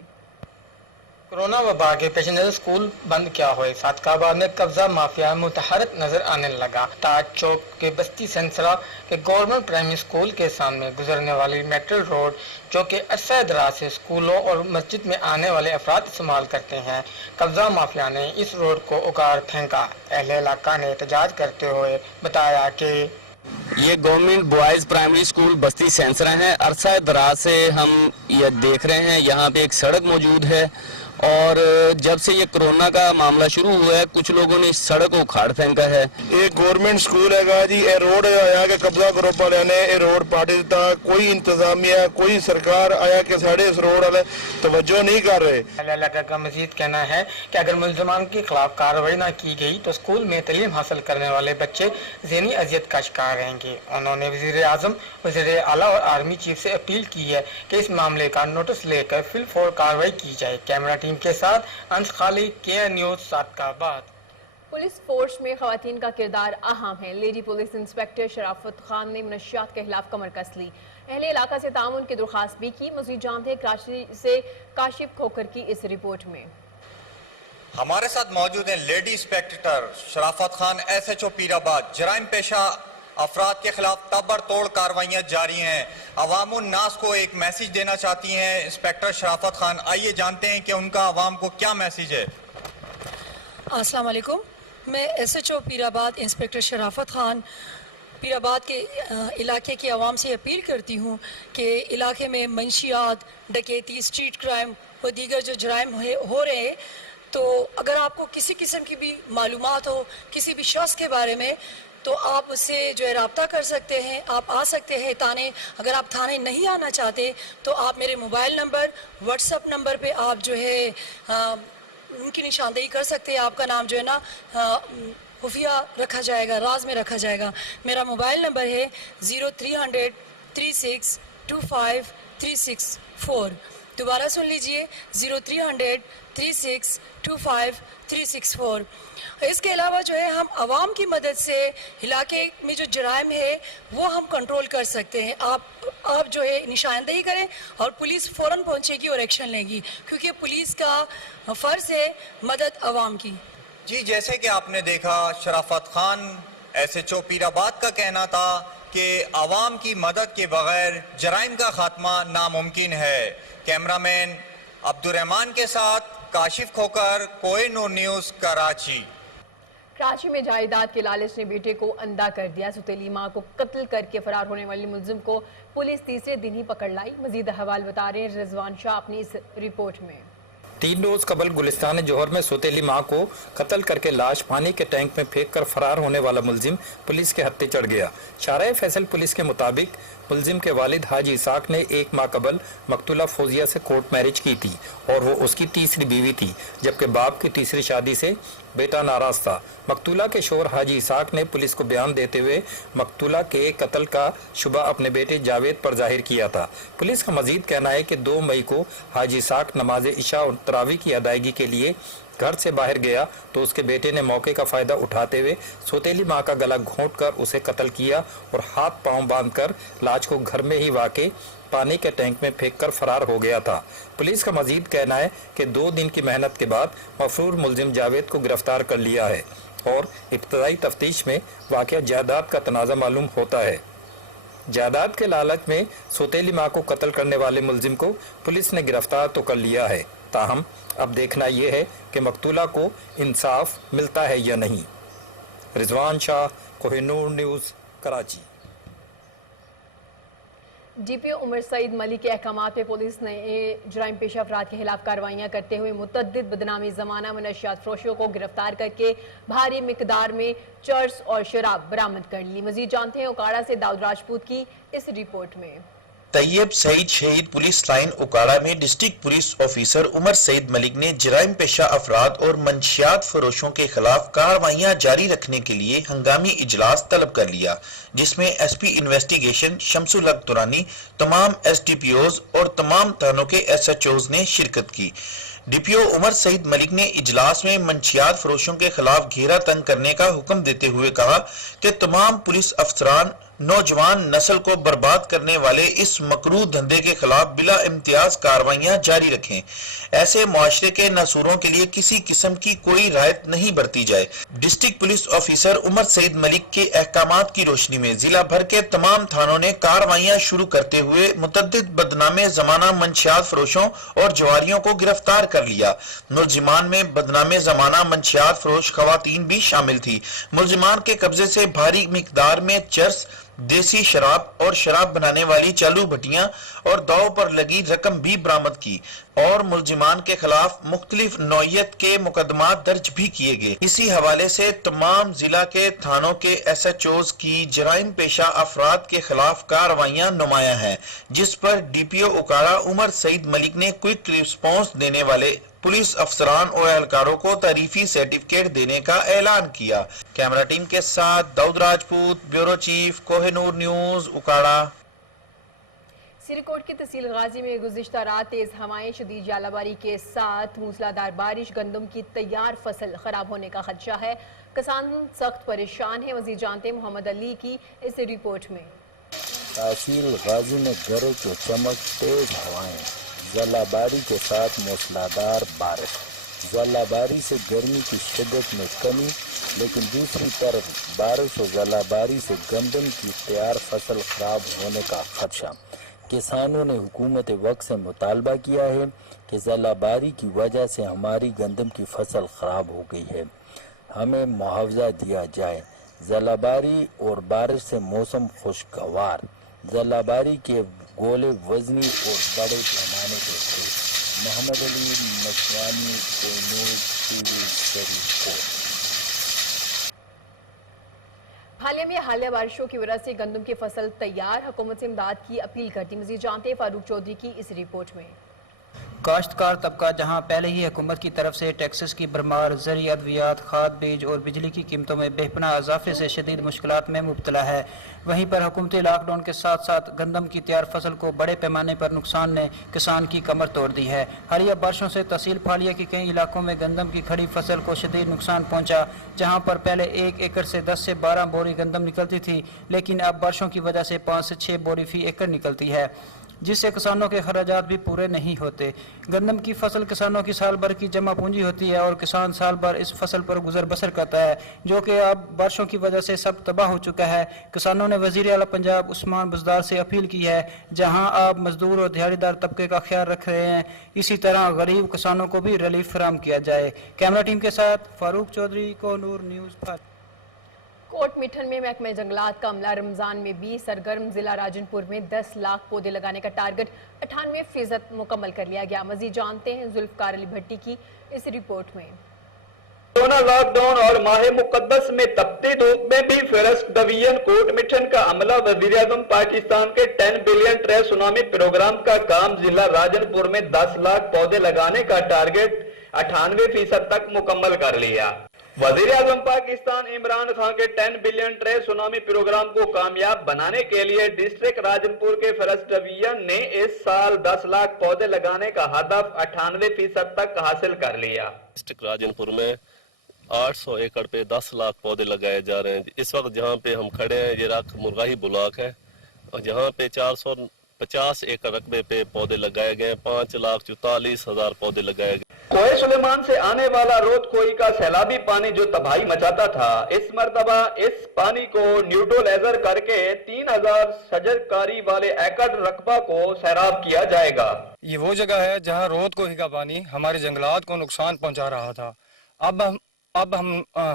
कोरोना वबा के पेश नजर स्कूल बंद क्या हुए। सादकाबाद में कब्जा माफिया मुतहरक नजर आने लगा। ताज चौक के बस्ती सेंसरा के गवर्नमेंट प्राइमरी स्कूल के सामने गुजरने वाली मेटल रोड, जो कि अरसा दराज से स्कूलों और मस्जिद में आने वाले अफराद इस्तेमाल करते हैं, कब्जा माफिया ने इस रोड को उखाड़ फेंका। अहले इलाका ने एहतजाज करते हुए बताया कि ये गवर्नमेंट बॉयज प्राइमरी स्कूल बस्ती सेंसरा है। अरसा दराज से हम ये देख रहे हैं, यहाँ पे एक सड़क मौजूद है और जब से ये कोरोना का मामला शुरू हुआ है कुछ लोगों ने इस सड़क को उखाड़ फेंका है। ये गवर्नमेंट स्कूल है जी, ये रोड आया के कब्जा ग्रुप वाले ने ये रोड पार्टी दिता, कोई इंतजामिया कोई सरकार आया के साढ़े इस रोड वाले तवज्जो नहीं कर रहे। इलाका का मजीद कहना है कि अगर मुलजमान के खिलाफ कार्रवाई न की गई तो स्कूल में तालीम हासिल करने वाले बच्चे ज़हनी अजियत का शिकार रहेंगे। उन्होंने वज़ीर आज़म, वज़ीर आला और आर्मी चीफ से अपील की है कि इस मामले का नोटिस लेकर फिलफौर कार्रवाई की जाए। कैमरा टीम के साथ अंश खाली, के न्यूज़ सादकाबाद। पुलिस फोर्स में खवातीन का किरदार अहम है। लेडी पुलिस इंस्पेक्टर शराफत खान ने मनशियात के खिलाफ कमर कस ली। अहले इलाका से ताउन की दरख्वास्त भी की। मज़ीद जानते हैं कराची से काशिफ खोकर की इस रिपोर्ट में। हमारे साथ मौजूद हैं लेडी इंस्पेक्टर शराफत खान, SHO पीराबाद। जराइम पेशा अफराद के खिलाफ ताबड़तोड़ कार्रवाइयाँ जारी हैं। अवामुन नास को एक मैसेज देना चाहती हैं इंस्पेक्टर शराफत खान। आइए जानते हैं कि उनका अवाम को क्या मैसेज है। अस्सलाम वालेकुम, मैं SHO पीराबाद इंस्पेक्टर शराफत खान पीराबाद के इलाके के अवाम से अपील करती हूँ कि इलाके में मंशियात, डकैती, स्ट्रीट क्राइम और दीगर जो जराइम हो रहे हैं, तो अगर आपको किसी किस्म की भी मालूमात हो किसी भी शख्स के बारे में तो आप उससे जो है रब्ता कर सकते हैं। आप आ सकते हैं थाने। अगर आप थाने नहीं आना चाहते तो आप मेरे मोबाइल नंबर, व्हाट्सएप नंबर पे आप जो है उनकी निशानदेही कर सकते हैं। आपका नाम जो है ना खुफिया रखा जाएगा, राज में रखा जाएगा। मेरा मोबाइल नंबर है 0300 36 25 364। दोबारा सुन लीजिए 0300 36 25 364। इसके अलावा जो है हम आवाम की मदद से इलाके में जो जराइम है वो हम कंट्रोल कर सकते हैं। आप जो है निशानदेही करें और पुलिस फ़ौरन पहुंचेगी और एक्शन लेगी, क्योंकि पुलिस का फ़र्ज़ है मदद आवाम की। जी, जैसे कि आपने देखा शराफत खान SHO पीराबाद का कहना था कि आवाम की मदद के बगैर जराइम का खात्मा नामुमकिन है। कैमरामैन अब्दुर्रहमान के साथ काशिफ खोकर, कोहिनूर न्यूज़, कराची। कराची में जायदाद के लालच ने बेटे को अंधा कर दिया। सौतेली मां को कत्ल करके फरार होने वाली मुलजिम को पुलिस तीसरे दिन ही पकड़ लाई। मजीद अहवाल बता रहे हैं रिजवान शाह अपनी इस रिपोर्ट में। 3 रोज कबल गुलिस्तान जौहर में सौतेली मां को कत्ल करके लाश पानी के टैंक में फेंक कर फरार होने वाला मुलजिम पुलिस के हत्थे चढ़ गया। शाराए फैसल पुलिस के मुताबिक मुलजिम के वालिद हाजी इसाक ने 1 माह कबल मकतूला फौजिया से कोर्ट मैरिज की थी और वो उसकी तीसरी बीवी थी, जबकि बाप की तीसरी शादी से बेटा नाराज था। मकतूला के शोहर हाजी इसाक ने पुलिस को बयान देते हुए मकतूला के कत्ल का शुबा अपने बेटे जावेद पर जाहिर किया था। पुलिस का मजीद कहना है कि 2 मई को हाजी इसाक नमाज इशा और तरावी की अदायगी के लिए घर से बाहर गया तो उसके बेटे ने मौके का फायदा उठाते हुए सौतेली मां का गला घोंटकर उसे कत्ल किया और हाथ पांव बांधकर लाश को घर में ही वाक़े पानी के टैंक में फेंककर फरार हो गया था। पुलिस का मजीद कहना है कि 2 दिन की मेहनत के बाद मफरूर मुलजिम जावेद को गिरफ्तार कर लिया है और इब्तदाई तफ्तीश में वाक़या जायदाद का तनाज़ा मालूम होता है। जायदाद के लालच में सौतेली मां को कत्ल करने वाले मुलजिम को पुलिस ने गिरफ्तार तो कर लिया है, ताहम अब देखना यह है कि मकतूला को इंसाफ मिलता है या नहीं। रिजवान शाह, कोहिनूर न्यूज़, कराची। DPO उमर सईद मलिक के अहकामात पे पुलिस ने जराइम पेशा अफराद के खिलाफ कार्रवाइयाँ करते हुए मुतअद्दिद बदनामी ज़माना मनशियात फरोशों को गिरफ्तार करके भारी मिकदार में चर्स और शराब बरामद कर ली। मजीद जानते हैं उकाड़ा से दाऊद राजपूत की इस रिपोर्ट में। तैयब सईद शहीद पुलिस लाइन उकाड़ा में district police officer Umar Saeed Malik ने जराइम पेशा अफराद और मंशियात फरोशों के खिलाफ कार्रवाइयां जारी रखने के लिए हंगामी इजलास तलब कर लिया, जिसमें SP इन्वेस्टिगेशन शमसुल हक दुरानी, तमाम SDPOs और तमाम थानों के SHOs ने शिरकत की। DPO उमर सईद मलिक ने इजलास में मंशियात फरोशों के खिलाफ घेरा तंग करने का हुक्म देते हुए कहा कि तमाम पुलिस अफसरान नौजवान नस्ल को बर्बाद करने वाले इस मकरूह धंधे के खिलाफ बिला इम्तियाज कार्रवाइयां जारी रखें। ऐसे मुआशरे के नासूरों के लिए किसी किस्म की कोई रायत नहीं बरती जाए। District police officer Umar Saeed Malik के अहकामात की रोशनी में जिला भर के तमाम थानों ने कार्रवाइयां शुरू करते हुए मुतअद्दिद बदनामे जमाना मंशियात फरोशों और जवारियों को गिरफ्तार कर लिया। मुलजिमान में बदनामे जमाना मंशियात फरोश खवातीन भी शामिल थी। मुलजिमान के कब्जे से भारी मिकदार में चर्स, देसी शराब और शराब बनाने वाली चालू भट्टियां और दाव पर लगी रकम भी बरामद की और मुलजिमान के खिलाफ मुख्तलिफ नौयत के मुकदमात दर्ज भी किए गए। इसी हवाले से तमाम जिला के थानों के SHOs की जराइम पेशा अफराद के खिलाफ कार्रवाइयां नुमाया हैं, जिस पर DPO उकाड़ा उमर सईद मलिक ने क्विक रिस्पॉन्स देने वाले पुलिस अफसरान और एहलकारों को तारीफी सर्टिफिकेट देने का ऐलान किया। कैमरा टीम के साथ Dawood Rajput, bureau chief, Kohinoor news, Okara. Sirkot की तहसील गाजी में गुज़िश्ता रात तेज हवाएं, शदीद जालाबारी के साथ मूसलाधार बारिश, गंदम की तैयार फसल खराब होने का खदशा है। किसान सख्त परेशान है। मज़ीद जानते हैं मोहम्मद अली की इस रिपोर्ट में। तहसील गाजी में गरज और चमक, तेज हवाएं, जलाबारी के साथ मूसलाधार बारिश। जलाबारी से गर्मी की शिद्दत में कमी, लेकिन दूसरी तरफ बारिश और जलाबारी से गंदम की तैयार फसल खराब होने का खदशा। किसानों ने हुकूमत वक्त से मुतालबा किया है कि जलाबारी की वजह से हमारी गंदम की फसल खराब हो गई है, हमें मुआवजा दिया जाए। जलाबारी और बारिश से मौसम खुशगवार। जलाबारी के गोले वजनी और बड़े पैमाने पे थे। मोहम्मद अली मशवानी, कोहिनूर टीवी, शरीफकोट। हालिया में हालिया बारिशों की वजह से गंदम की फसल तैयार, हुकूमत से इमदाद की अपील करती। मज़ीद जानते हैं फारूक चौधरी की इस रिपोर्ट में। काश्तकार तबका जहां पहले ही हुकूमत की तरफ से टैक्सेस की भरमार, ज़रिया, अद्वियात, खाद, बीज और बिजली की कीमतों में बेपनाह इजाफे से शदीद मुश्किलात में मुब्तला है। वहीं पर हुकूमती लॉकडाउन के साथ साथ गंदम की तैयार फसल को बड़े पैमाने पर नुकसान ने किसान की कमर तोड़ दी है। हालिया बारिशों से तहसील फालिया के कई इलाकों में गंदम की खड़ी फसल को शदीद नुकसान पहुंचा। जहां पर पहले 1 एकड़ से 10 से 12 बोरी गंदम निकलती थी, लेकिन अब बारिशों की वजह से 5 से 6 बोरी फी एकड़ निकलती है, जिससे किसानों के खर्चात भी पूरे नहीं होते। गंदम की फसल किसानों की साल भर की जमा पूंजी होती है और किसान साल भर इस फसल पर गुजर बसर करता है, जो कि अब बारिशों की वजह से सब तबाह हो चुका है। किसानों ने वजीर आला पंजाब उस्मान बुज़दार से अपील की है, जहां आप मजदूर और दिहाड़ीदार तबके का ख्याल रख रहे हैं, इसी तरह गरीब किसानों को भी रिलीफ फराहम किया जाए। कैमरा टीम के साथ फारूक चौधरी, कोहिनूर न्यूज़। कोट मिठन में महकमे जंगलात का अमला रमजान में भी सरगर्म। जिला राजनपुर में 10 लाख पौधे लगाने का टारगेट 98% मुकम्मल कर लिया गया। मजीद जानते हैं जुल्फकार अली भट्टी की इस रिपोर्ट में। कोरोना लॉकडाउन और माह मुकद्दस में तपती धूप में भी फहरिस्त डिवीजन कोट मिठन का अमला वज़ीर आज़म पाकिस्तान के 10 बिलियन ट्रे सुनामी प्रोग्राम का काम जिला राजनपुर में 10 लाख पौधे लगाने का टारगेट 98% तक मुकम्मल कर लिया। वज़ीर आज़म पाकिस्तान इमरान खान के 10 बिलियन ट्रे सुनामी प्रोग्राम को कामयाब बनाने के लिए डिस्ट्रिक्ट राजनपुर के फॉरेस्ट डिवीजन ने इस साल 10 लाख पौधे लगाने का हदफ 98% तक हासिल कर लिया। डिस्ट्रिक्ट राजनपुर में 800 एकड़ पे 10 लाख पौधे लगाए जा रहे हैं। इस वक्त जहाँ पे हम खड़े हैं ये राख मुरगाही ब्लॉक है और जहाँ पे 450 एकड़ रकबे पे पौधे लगाए गए, 5,44,000 पौधे लगाए गए। कोहे सुलेमान से आने वाला रोद कोई का सैलाबी पानी जो तबाही मचाता था, इस मर्तबा इस पानी को न्यूट्रलाइजर करके 3000 शजरकारी वाले एकड़ रकबा को सैराब किया जाएगा। ये वो जगह है जहाँ रोद कोही का पानी हमारे जंगलात को नुकसान पहुंचा रहा था। अब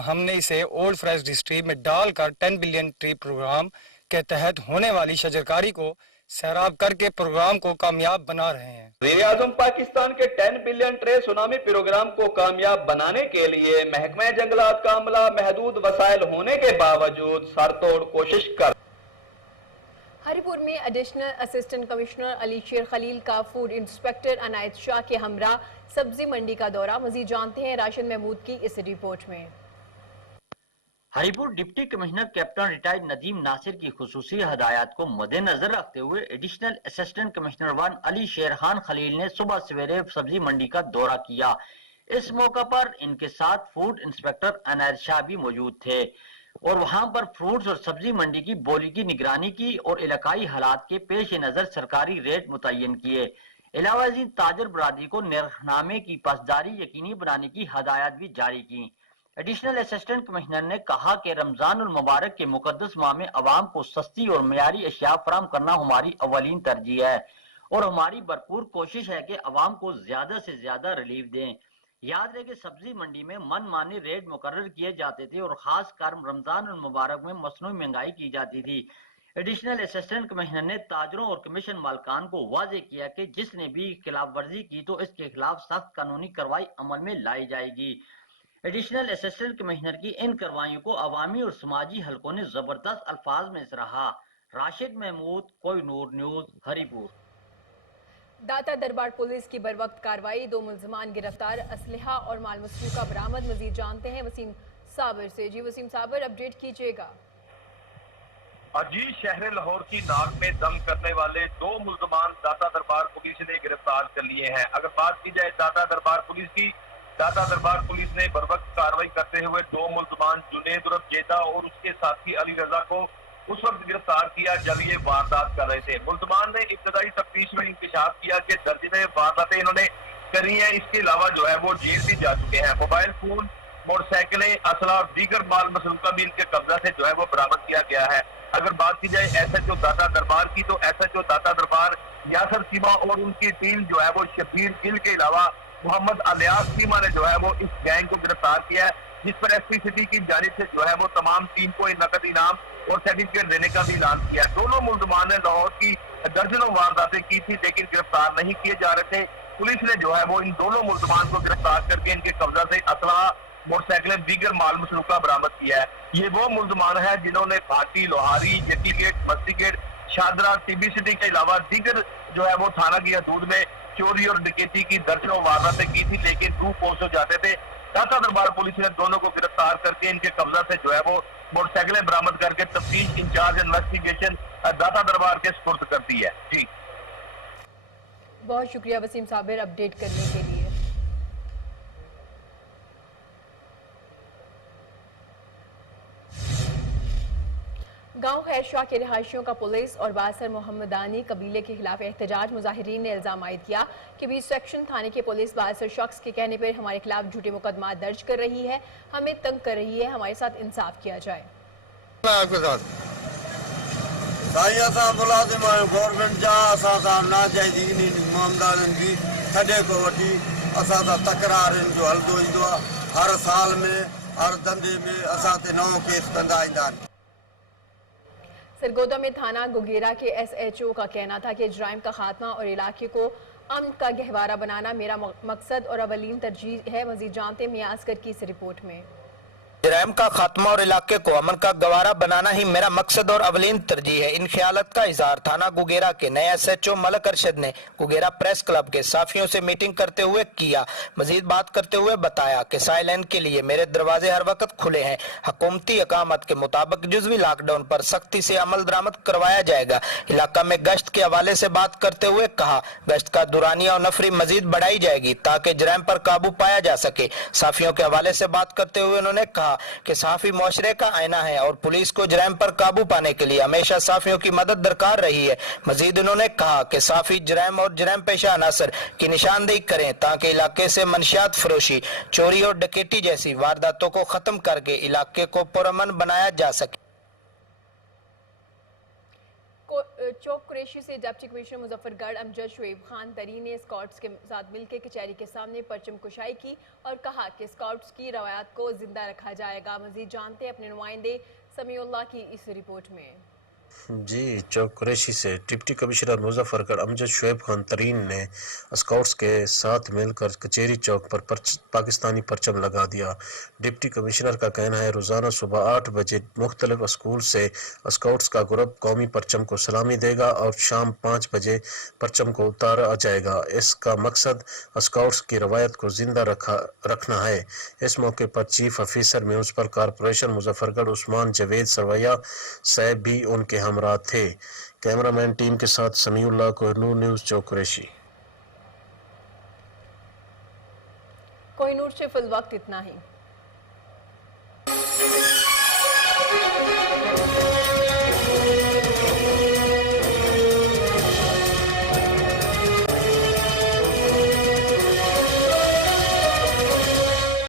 हमने इसे ओल्ड फॉरेस्ट हिस्ट्री में डालकर 10 बिलियन ट्री प्रोग्राम के तहत होने वाली शजरकारी को सैराब करके प्रोग्राम को कामयाब बना रहे हैं। वज़ीर आज़म पाकिस्तान के 10 बिलियन ट्रे सुनामी प्रोग्राम को कामयाब बनाने के लिए महकमे जंगलात का अमला महदूद वसाइल होने के बावजूद सरतोड़ कोशिश कर। हरिपुर में एडिशनल असिस्टेंट कमिश्नर अली शेर खलील का फूड इंस्पेक्टर अनायत शाह के हमरा सब्जी मंडी का दौरा। मजीद जानते हैं राशिद महमूद की इस रिपोर्ट में। Haripur deputy commissioner captain retired Nadeem Nasir की खुसूसी हदायत को मद्देनजर रखते हुए एडिशनल असिस्टेंट कमिश्नर 1 अली शेर खान खलील ने सुबह सवेरे सब्जी मंडी का दौरा किया। इस मौका पर इनके साथ फूड इंस्पेक्टर अनायत शाह भी मौजूद थे। और वहां पर फ्रूट्स और सब्जी मंडी की बोली की निगरानी की और इलाकाई हालात के पेश नजर सरकारी रेट मुतय्यन किए। अलावा ताजर बरादरी को निर्खनामे की पासदारी यकीनी बनाने की हदायत भी जारी की। एडिशनल असिस्टेंट कमिश्नर ने कहा कि रमजान उल मुबारक के मुकद्दस माह में अवाम को सस्ती और मयारी अशिया फराहम करना हमारी अवलीन तरजीह है और हमारी भरपूर कोशिश है कि अवाम को ज्यादा से ज्यादा रिलीफ दें। याद रहे कि सब्जी मंडी में मनमानी रेट मुकर्रर किए जाते थे और खास कर रमजान उल मुबारक में मसनूई महंगाई की जाती थी। एडिशनल असिस्टेंट कमिश्नर ने ताजरों और कमीशन मालकान को वाजे किया कि जिसने भी खिलाफ वर्जी की तो इसके खिलाफ सख्त कानूनी कार्रवाई अमल में लाई जाएगी। एडिशनल असिस्टेंट कमिश्नर की इन कार्रवाइयों को अवामी और समाजी हलकों ने जबरदस्त अल्फाज में सराहा। राशिद महमूद, कोहिनूर न्यूज, हरिपुर। दाता दरबार पुलिस की बरवक्त कार्रवाई, 2 मुल्जिमान गिरफ्तार, असलहा और माल मसरूका बरामद। मजीद जानते हैं वसीम साबर से। जी वसीम साबर, अपडेट कीजिएगा। जी, शहर लाहौर की नाक में दम करने वाले 2 मुल्जिमान दाता दरबार पुलिस ने गिरफ्तार कर लिए हैं। अगर बात की जाए दाता दरबार पुलिस की, दाता दरबार पुलिस ने बरवक्त कार्रवाई करते हुए 2 मुल्जिमान जुनेद उर्फ जेदा और उसके साथी अली रजा को उस वक्त गिरफ्तार किया जब ये वारदात कर रहे थे। मुल्जिमान ने इब्तदाई तफ्तीश में इंकशाफ किया कि दर्जने वारदातें इन्होंने करी हैं। इसके अलावा जो है वो जेल भी जा चुके हैं। मोबाइल फोन, मोटरसाइकिलें, असला और दीगर माल मसरूका भी इनके कब्जा से जो है वो बरामद किया गया है। अगर बात की जाए SHO दाता दरबार की, तो SHO दाता दरबार यासर सीमा और उनकी टीम जो है वो शबीर गिल के अलावा मोहम्मद अलियास सीमा ने जो है वो इस गैंग को गिरफ्तार किया है, जिस पर SP सिटी की जानिब से जो है वो तमाम टीम को नकद इनाम और सर्टिफिकेट देने का भी ऐलान किया। दोनों मुल्जिमान ने लाहौर की दर्जनों वारदातें की थी लेकिन गिरफ्तार नहीं किए जा रहे थे। पुलिस ने जो है वो इन दोनों मुल्जिमान को गिरफ्तार करके इनके कब्जा से असला, मोटरसाइकिलें, दीगर माल मसरूका बरामद किया है। ये वो मुल्जिमान है जिन्होंने भाटी, लोहारी, जटी गेट, मस्ती गेट, शादरा, TB सिटी के अलावा दीगर जो है वो थाना की हदूद में चोरी और डकैती की दर्जनों वारदातें की थी लेकिन टू पोस्ट हो जाते थे। दाता दरबार पुलिस ने दोनों को गिरफ्तार करके इनके कब्जा से जो है वो मोटरसाइकिलें बरामद करके तफ्तीश इंचार्ज इन्वेस्टिगेशन दाता दरबार के सुपुर्द कर दी है। जी, बहुत शुक्रिया वसीम साबिर अपडेट करने के लिए। गांव खैरशाह के रिहायशियों का पुलिस और बासर मोहम्मदानी कबीले के खिलाफ एहतजाज। मुजाहिरीन ने इल्जाम आयद किया कि 20 सेक्शन थाने की पुलिस बासर शख्स के कहने पर हमारे खिलाफ झूठे मुकदमा दर्ज कर रही है, हमें तंग कर रही है, हमारे साथ इंसाफ किया जाए। आपके साथ गवर्नमेंट जा नाजायज़ी मामदारनि जी थॾे को वठी असां सां तकरार जो हल ईंदो आहे। हर साल में हर धंधे में असां ते नओं केस कंदा ईंदा आहिनि। सरगोदा में थाना गुगेरा के SHO का कहना था कि जराइम का खात्मा और इलाके को अमन का गहवारा बनाना मेरा मकसद और अवलीन तरजीह है। मजीद जानते हैं मियाजकर की इस रिपोर्ट में। जराइम का खात्मा और इलाके को अमन का गवारा बनाना ही मेरा मकसद और अवलीन तरजीह है। इन ख्यालत का इजहार थाना गुगेरा के नए SHO मलक अरशद ने गुगेरा प्रेस क्लब के साफियों से मीटिंग करते हुए किया। मजीद बात करते हुए बताया कि साइलेन के लिए मेरे दरवाजे हर वक्त खुले हैं। हुकूमती अकामत के मुताबिक जुज़वी लॉकडाउन पर सख्ती से अमल दरामद करवाया जाएगा। इलाका में गश्त के हवाले से बात करते हुए कहा गश्त का दुरानिया और नफरी मजीद बढ़ाई जाएगी ताकि जराइम पर काबू पाया जा सके। साफियों के हवाले से बात करते हुए उन्होंने कहा कि साफी मुआशरे का आईना है और पुलिस को जराइम पर काबू पाने के लिए हमेशा साफियों की मदद दरकार रही है। मजीद उन्होंने कहा कि साफी जराइम और जराइम पेशा अनासर की निशानदेही करें ताकि इलाके से मंशियात फरोशी, चोरी और डकैती जैसी वारदातों को खत्म करके इलाके को पुरअमन बनाया जा सके। चौक कुरैशी से डिप्टी कमिश्नर मुजफ्फरगढ़ अमजद शुएब खान तरी ने स्काउट्स के साथ मिलकर कचहरी के सामने परचम कुशाई की और कहा कि स्काउट्स की रवायत को जिंदा रखा जाएगा। मजीद जानते हैं अपने नुमाइंदे समीउल्लाह की इस रिपोर्ट में। जी, चौक कुरैशी से डिप्टी कमिश्नर मुजफ्फरगढ़ अमजद शुएब खान तरीन ने स्काउट्स के साथ मिलकर कचेरी चौक पर पाकिस्तानी परचम लगा दिया। डिप्टी कमिश्नर का कहना है रोज़ाना सुबह 8 बजे मुख्तलिफ स्कूल से स्काउट्स का ग्रुप कौमी परचम को सलामी देगा और शाम 5 बजे परचम को उतारा जाएगा। इसका मकसद स्काउट्स की रवायत को जिंदा रखना है। इस मौके पर chief officer municipal corporation Muzaffargarh Usman Javed Sarvaiya साहब भी उनके हमरा थे। कैमरामैन टीम के साथ समीउल्लाह, कोहिनूर न्यूज़, चौक कुरैशी। कोहिनूर से फिल वक्त इतना ही।